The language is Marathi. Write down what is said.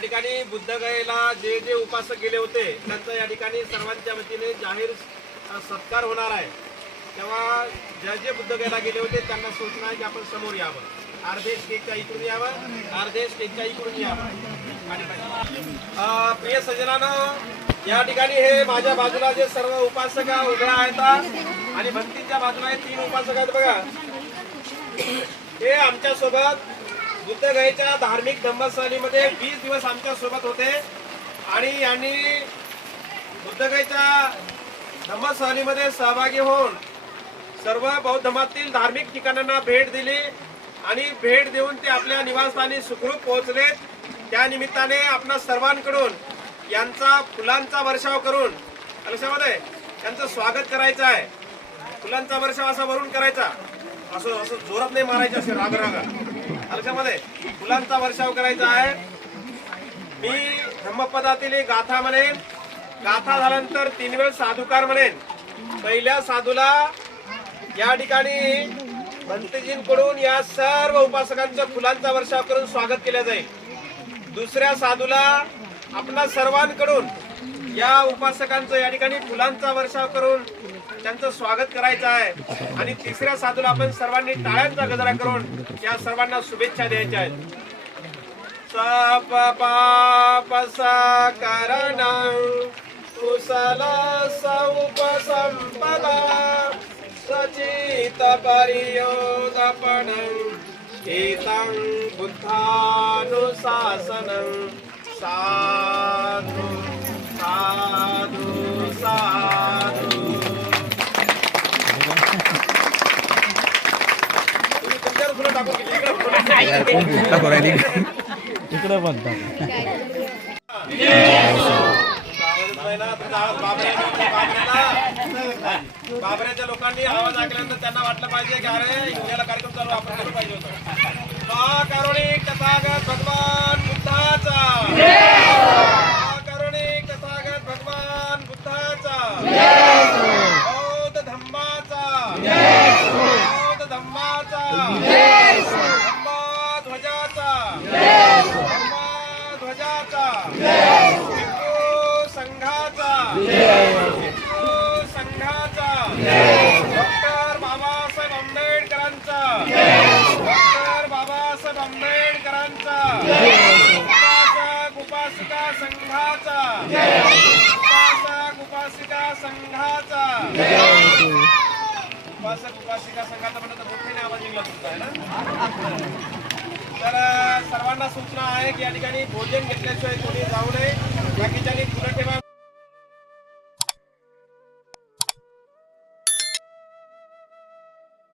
ठिकाणी बुद्धगयेला जे जे उपासक गेले होते त्यांचा या ठिकाणी सर्वांच्या वतीने जाहीर सत्कार होणार आहे। तेव्हा जे जे बुद्धगयेला गेले होते त्यांना सूचना आहे की आपण समोर यावं, अर्धे स्टेजच्या इकडून यावं, अर्धे स्टेजच्या इकडून यावं। प्रिय सज्जनांनो, या ठिकाणी हे माझ्या बाजूला जे सर्व उपासका उभ्या आहेत आणि भक्तीच्या बाजूला हे 3 उपासक आहेत बघा, हे आमच्या सोबत बुद्धगयेच्या धार्मिक धम्मस्थळीमध्ये 20 दिवस आमच्या सोबत होते आणि यांनी बुद्धगयेच्या धम्मस्थळीमध्ये सहभागी होऊन सर्व बौद्ध धर्मातील धार्मिक ठिकाणांना भेट दिली आणि भेट देऊन ते आपल्या निवासस्थानी सुखरूप पोहोचलेत। त्या निमित्ताने आपणा सर्वांकडून यांचा फुलांचा वर्षाव करून लक्षामध्ये यांचं स्वागत करायचं आहे। फुलांचा वर्षाव असा वरून करायचा, असं असं जोरात नाही मारायचं, असे राग लक्षामध्ये फुलांचा वर्षाव करायचा आहे। मी धम्मपदातील एक गाथा म्हणेन, गाथा झाल्यानंतर 3 वेळ साधुकार म्हणेन। पहिल्या साधूला या ठिकाणी भंतेजींकडून या सर्व उपासकांच्या फुलांचा वर्षाव करून स्वागत केले जाईल। दुसऱ्या साधूला आपणा सर्वांकडून या उपासकांचं या ठिकाणी फुलांचा वर्षाव करून त्यांचं स्वागत करायचं आहे आणि तिसऱ्या साधूला आपण सर्वांनी टाळ्यांचा गजरा करून या सर्वांना शुभेच्छा द्यायच्या आहेत। सप पाप सकरणं कुशल सौपसंपदा सचित परियोदपनं हितं बुद्धानुशासनं साधु साधु साधु। बाबऱ्याच्या लोकांनी आवाज ऐकल्यानंतर त्यांना वाटलं पाहिजे की अरे इंडियाला कार्यक्रम चालू आपण केलं पाहिजे होतं। महाकारुणिक तथागत भगवान बुद्धाचा, महाकारुणिक तथागत भगवान बुद्धाचा, बौद्ध धम्माचा, बौद्ध धम्माचा, धम्मध्वजाचा, धम्मध्वजाचा, हिंदू संघाचा, हिंदू संघाचा, डॉक्टर बाबासाहेब आंबेडकरांचा, डॉक्टर बाबासाहेब आंबेडकरांचा, उपासक उपासिका संघाचा, उपासक उपासिका संघाचा, उपासक उपासिका संघाचा म्हणत मोठ्याने आवाज निघला तुमचा आहे ना। तर सर्वांना सूचना आहे की या ठिकाणी भोजन घेतल्याशिवाय कोणी जाऊ